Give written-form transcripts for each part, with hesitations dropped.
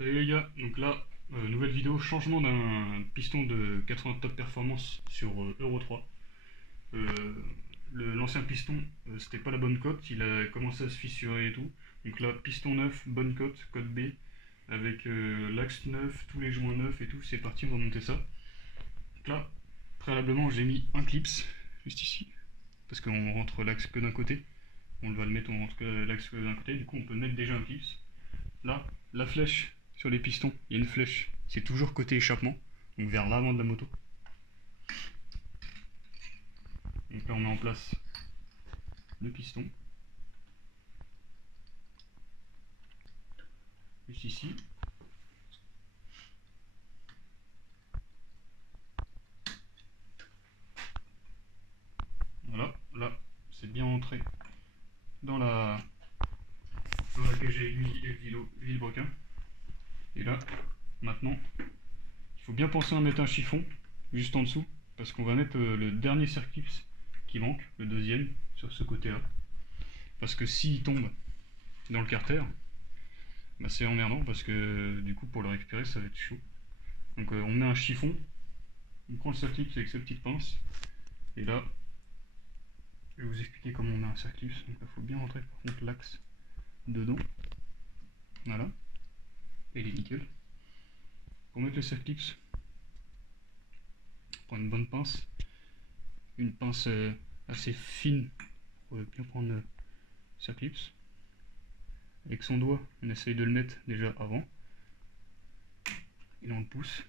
Salut les gars, donc là, nouvelle vidéo, changement d'un piston de 80 top performance sur Euro 3. L'ancien piston, c'était pas la bonne cote, il a commencé à se fissurer et tout. Donc là, piston neuf, bonne cote, code B, avec l'axe neuf, tous les joints neufs et tout, c'est parti, on va monter ça. Donc là, préalablement, j'ai mis un clips, juste ici, parce qu'on rentre l'axe que d'un côté. On va le mettre, on rentre que l'axe que d'un côté, du coup on peut mettre déjà un clips. Là, la flèche sur les pistons, il y a une flèche, c'est toujours côté échappement, donc vers l'avant de la moto. Donc là on met en place le piston, juste ici. Voilà, là c'est bien entré dans la cage à aiguille et le vilebrequin. Et là, maintenant, il faut bien penser à mettre un chiffon juste en dessous, parce qu'on va mettre le dernier circlips qui manque, le deuxième, sur ce côté-là. Parce que s'il tombe dans le carter, bah c'est emmerdant, parce que du coup pour le récupérer ça va être chaud. Donc on met un chiffon, on prend le circlips avec sa petite pince, et là, je vais vous expliquer comment on met un circlips. Donc il faut bien rentrer par contre l'axe dedans, voilà, et il est nickel. Pour mettre le circlips, on prend une bonne pince, une pince assez fine pour bien prendre le circlips. Avec son doigt, on essaye de le mettre déjà avant, et là on le pousse.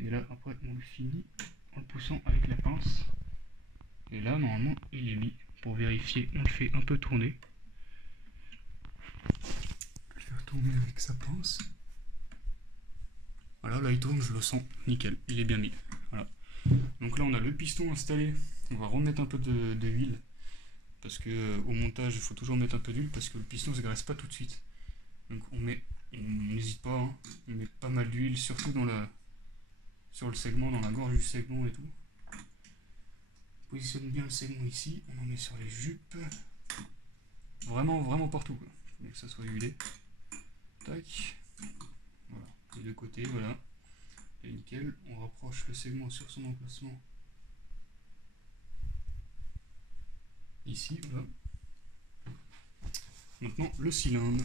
Et là après on le finit en le poussant avec la pince. Et là normalement il est mis. Pour vérifier, on le fait un peu tourner. Le faire tourner avec sa pince. Voilà, là il tourne, je le sens, nickel, il est bien mis. Voilà. Donc là on a le piston installé. On va remettre un peu de huile. Parce que au montage il faut toujours mettre un peu d'huile parce que le piston se graisse pas tout de suite. Donc on n'hésite pas, hein, on met pas mal d'huile, surtout sur le segment, dans la gorge du segment et tout. On positionne bien le segment ici, on en met sur les jupes. Vraiment partout, quoi. Il faut que ça soit huilé. Tac. Voilà. Les deux côtés, voilà. Et nickel. On rapproche le segment sur son emplacement. Ici, voilà. Maintenant, le cylindre.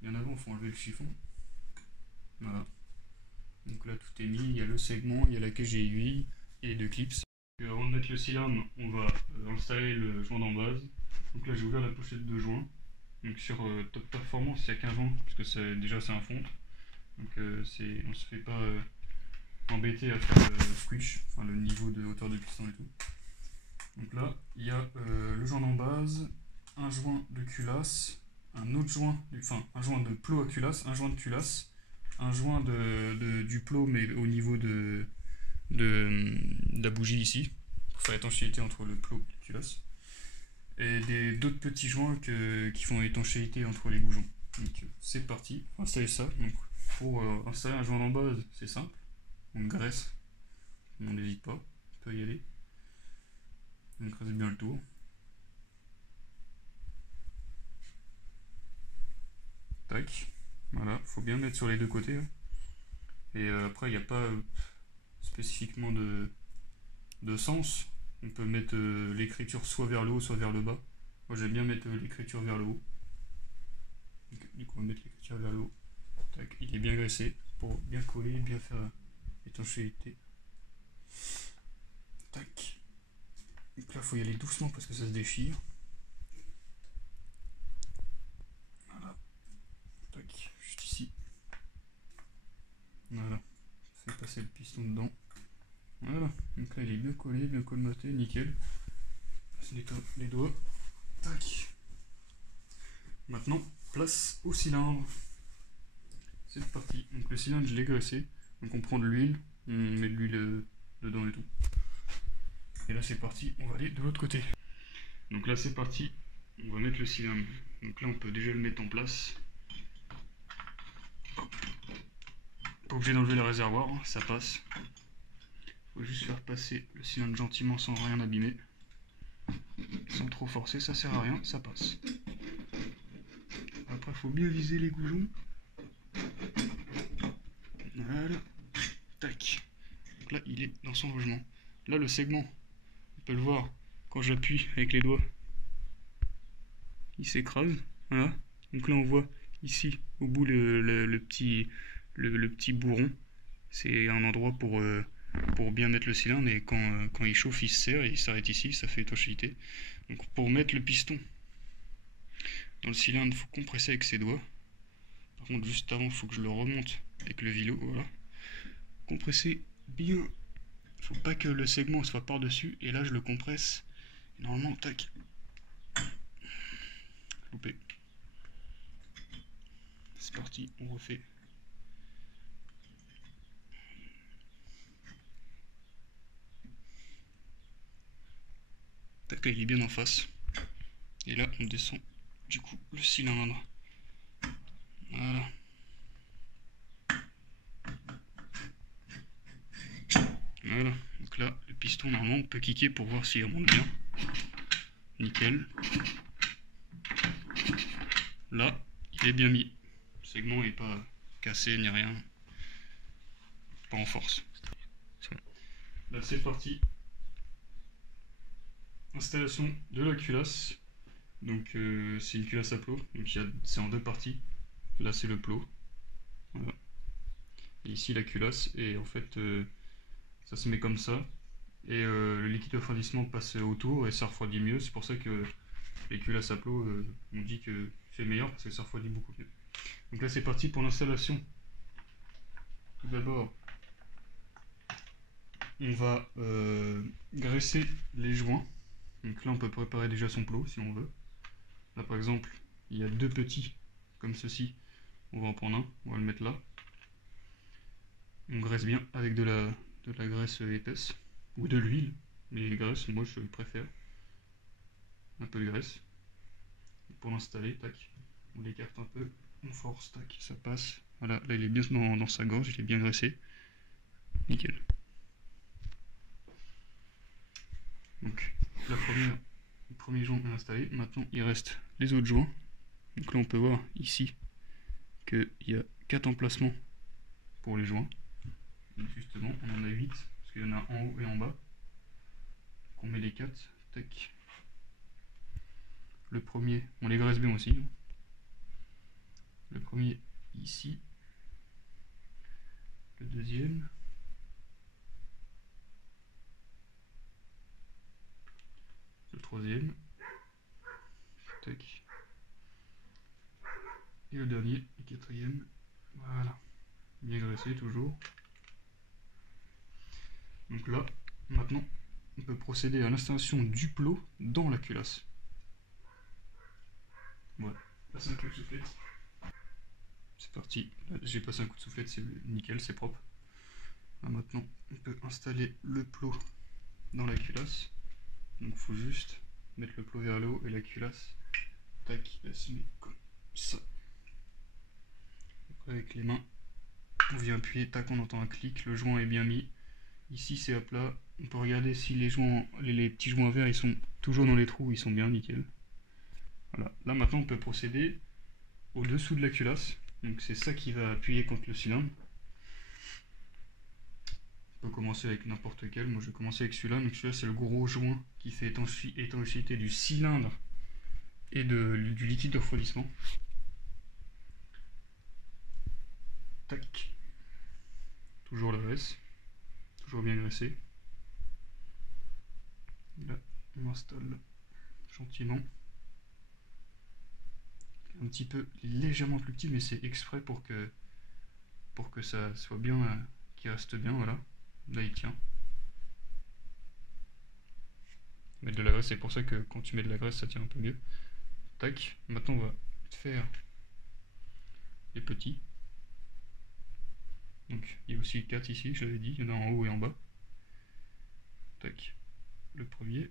Bien avant, il faut enlever le chiffon. Voilà. Donc là, tout est mis. Il y a le segment, il y a la cage à aiguille et les deux clips. Et avant de mettre le cylindre, on va installer le joint d'embase. Donc là, j'ai ouvert la pochette de joint. Donc sur Top Performance, il n'y a qu'un joint, parce que déjà c'est un fonte. Donc on se fait pas embêter à faire le squish, enfin le niveau de hauteur de piston et tout. Donc là, il y a le joint d'embase, un joint de culasse, un autre joint, enfin un joint de plot à culasse, un joint de culasse, un joint du plot mais au niveau de la bougie ici, pour faire étanchéité entre le plot et la culasse. Et d'autres petits joints qui font étanchéité entre les goujons. Donc c'est parti, installer ça. Donc pour installer un joint d'embase, c'est simple, on graisse, on n'hésite pas, on peut y aller. On graisse bien le tour. Tac, voilà, faut bien mettre sur les deux côtés. Hein. Et après, il n'y a pas spécifiquement de sens. On peut mettre l'écriture soit vers le haut, soit vers le bas. Moi j'aime bien mettre l'écriture vers le haut. Donc, du coup on va mettre l'écriture vers le haut. Tac, il est bien graissé pour bien coller, bien faire étanchéité. Tac. Donc là il faut y aller doucement parce que ça se déchire. Voilà. Tac, juste ici. Voilà. Fait passer le piston dedans. Voilà. Donc là il est bien collé, bien colmaté, nickel. On se nettoie les doigts. Tac. Maintenant, place au cylindre. C'est parti. Donc le cylindre, je l'ai graissé. Donc on prend de l'huile, on met de l'huile dedans et tout. Et là c'est parti, on va aller de l'autre côté. Donc là c'est parti, on va mettre le cylindre. Donc là on peut déjà le mettre en place. Hop. Pas obligé d'enlever le réservoir, ça passe. Faut juste faire passer le cylindre gentiment sans rien abîmer. Sans trop forcer, ça sert à rien, ça passe. Après faut bien viser les goujons. Voilà. Tac. Donc là, il est dans son logement. Là, le segment, on peut le voir quand j'appuie avec les doigts. Il s'écrase. Voilà. Donc là, on voit ici, au bout, le petit bourron. C'est un endroit pour bien mettre le cylindre. Et quand il chauffe, il se serre et il s'arrête ici. Ça fait étanchéité. Donc pour mettre le piston dans le cylindre, il faut compresser avec ses doigts. Par contre, juste avant, il faut que je le remonte avec le vilo. Voilà. Compresser bien. Il faut pas que le segment soit par-dessus. Et là, je le compresse. Et normalement, tac. Loupé. C'est parti, on refait. Tac, là, il est bien en face. Et là, on descend du coup le cylindre. Voilà. Voilà. Donc là, le piston, normalement, on peut kicker pour voir s'il remonte bien. Nickel. Là, il est bien mis. Le segment n'est pas cassé ni rien. Pas en force. Là, c'est parti. Installation de la culasse. Donc, c'est une culasse à plot. Donc, c'est en deux parties. Là, c'est le plot. Voilà. Et ici, la culasse. Et en fait, ça se met comme ça. Et le liquide de refroidissement passe autour et ça refroidit mieux. C'est pour ça que les culasses à plot, on dit que c'est meilleur parce que ça refroidit beaucoup mieux. Donc là, c'est parti pour l'installation. Tout d'abord, on va graisser les joints. Donc là, on peut préparer déjà son plot si on veut. Là, par exemple, il y a deux petits comme ceci. On va en prendre un, on va le mettre là. On graisse bien avec de la graisse épaisse ou de l'huile. Les graisses, moi je préfère un peu de graisse. Pour l'installer, tac, on l'écarte un peu, on force, tac, ça passe. Voilà, là il est bien dans sa gorge, il est bien graissé. Nickel. Donc le premier joint est installé. Maintenant il reste les autres joints. Donc là on peut voir ici qu'il y a 4 emplacements pour les joints. Donc justement on en a 8 parce qu'il y en a en haut et en bas. Donc on met les 4, tac. Le premier, on les graisse bien aussi. Le premier ici. Le deuxième. Le troisième. Tac. Et le dernier, le quatrième. Voilà. Bien graissé toujours. Donc là, maintenant, on peut procéder à l'installation du plot dans la culasse. Voilà. Passe un coup de soufflette. C'est parti. J'ai passé un coup de soufflette, c'est nickel, c'est propre. Là, maintenant, on peut installer le plot dans la culasse. Donc il faut juste mettre le plot vers le haut et la culasse, tac, elle se met comme ça. Après avec les mains, on vient appuyer, tac, on entend un clic, le joint est bien mis. Ici c'est à plat, on peut regarder si les joints, les petits joints verts, ils sont toujours dans les trous, ils sont bien nickel. Voilà, là maintenant on peut procéder au dessous de la culasse, donc c'est ça qui va appuyer contre le cylindre. On peut commencer avec n'importe quel, moi je vais commencer avec celui-là, donc celui-là c'est le gros joint qui fait étanchéité du cylindre et du liquide de refroidissement. Tac. Toujours la graisse. Toujours bien graissé. Là, on installe gentiment. Un petit peu légèrement plus petit, mais c'est exprès pour que ça soit bien, qu'il reste bien, voilà. Là il tient. Mettre de la graisse, c'est pour ça que quand tu mets de la graisse, ça tient un peu mieux. Tac. Maintenant on va faire les petits. Donc il y a aussi 4 ici, je l'avais dit, il y en a en haut et en bas. Tac. Le premier.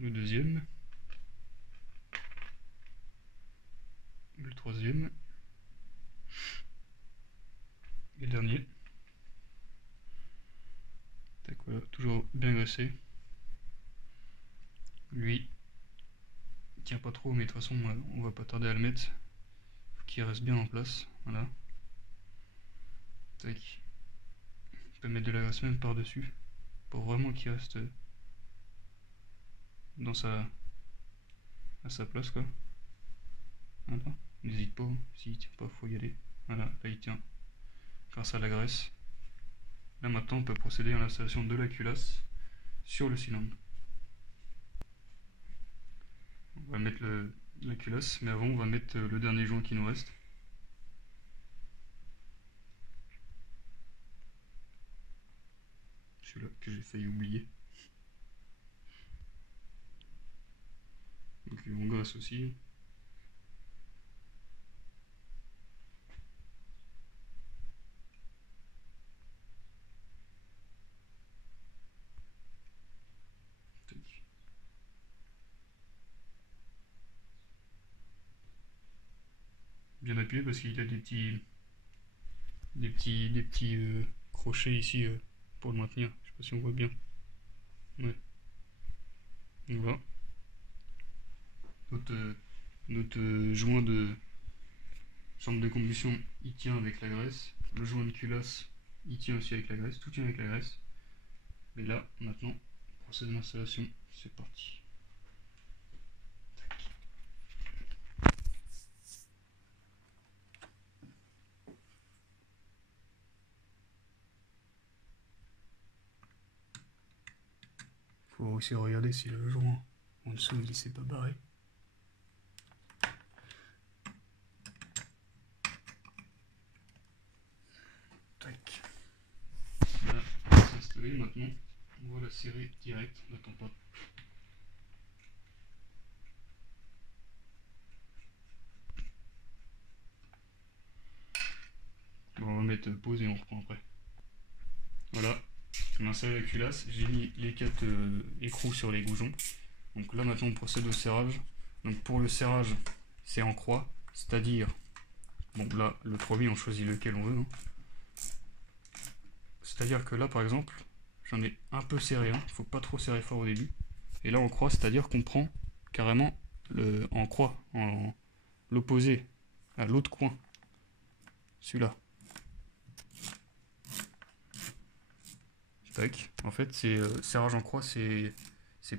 Le deuxième. Le troisième. Et le dernier. Tac, voilà, toujours bien graissé. Lui tient pas trop, mais de toute façon on va pas tarder à le mettre. Faut qu'il reste bien en place. Voilà. Tac. On peut mettre de la graisse même par dessus pour vraiment qu'il reste dans à sa place quoi. Voilà. N'hésite pas, s'il tient pas, faut y aller. Voilà, là il tient grâce à la graisse. Là maintenant on peut procéder à l'installation de la culasse sur le cylindre. On va mettre la culasse, mais avant on va mettre le dernier joint qui nous reste. Celui-là que j'ai failli oublier. Donc on graisse aussi. Bien appuyé parce qu'il a des petits crochets ici pour le maintenir. Je sais pas si on voit bien. Ouais. Voilà. Notre joint de chambre de combustion, il tient avec la graisse. Le joint de culasse, il tient aussi avec la graisse. Tout tient avec la graisse. Et là, maintenant, on procède à l'installation. C'est parti. Faut aussi regarder si le joint en dessous il s'est pas barré. Tac. Là, c'est installé. Maintenant, on va la serrer direct. On n'attend pas. Bon, on va mettre pause et on reprend après. Voilà. On installe la culasse, j'ai mis les 4 écrous sur les goujons. Donc là maintenant on procède au serrage. Donc pour le serrage c'est en croix, c'est-à-dire, bon là le 3/8 on choisit lequel on veut. Hein. C'est-à-dire que là par exemple j'en ai un peu serré, hein. Faut pas trop serrer fort au début. Et là en croix, c'est-à-dire qu'on prend carrément en croix, en l'opposé, à l'autre coin. Celui-là. En fait, c'est serrage en croix, c'est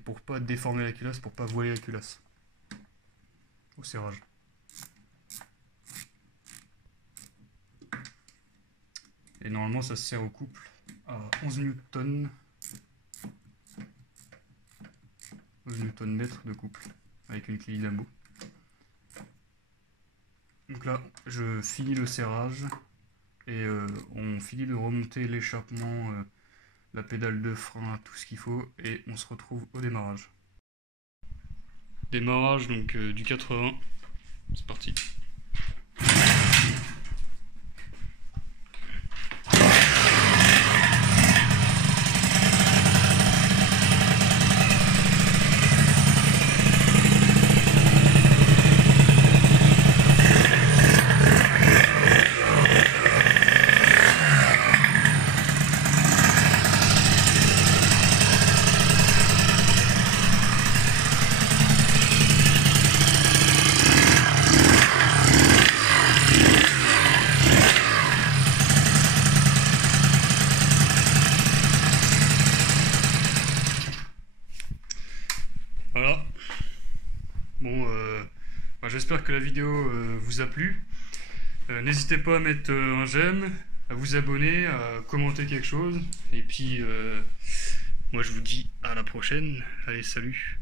pour pas déformer la culasse, pour pas voiler la culasse au serrage. Et normalement, ça se serre au couple à 11 Newton. 11 Nm de couple avec une clé Lambo. Donc là, je finis le serrage et on finit de remonter l'échappement. La pédale de frein, tout ce qu'il faut, et on se retrouve au démarrage. Démarrage donc du 80, c'est parti. Voilà. Bon, j'espère que la vidéo vous a plu. N'hésitez pas à mettre un j'aime, à vous abonner, à commenter quelque chose. Et puis, moi je vous dis à la prochaine. Allez, salut!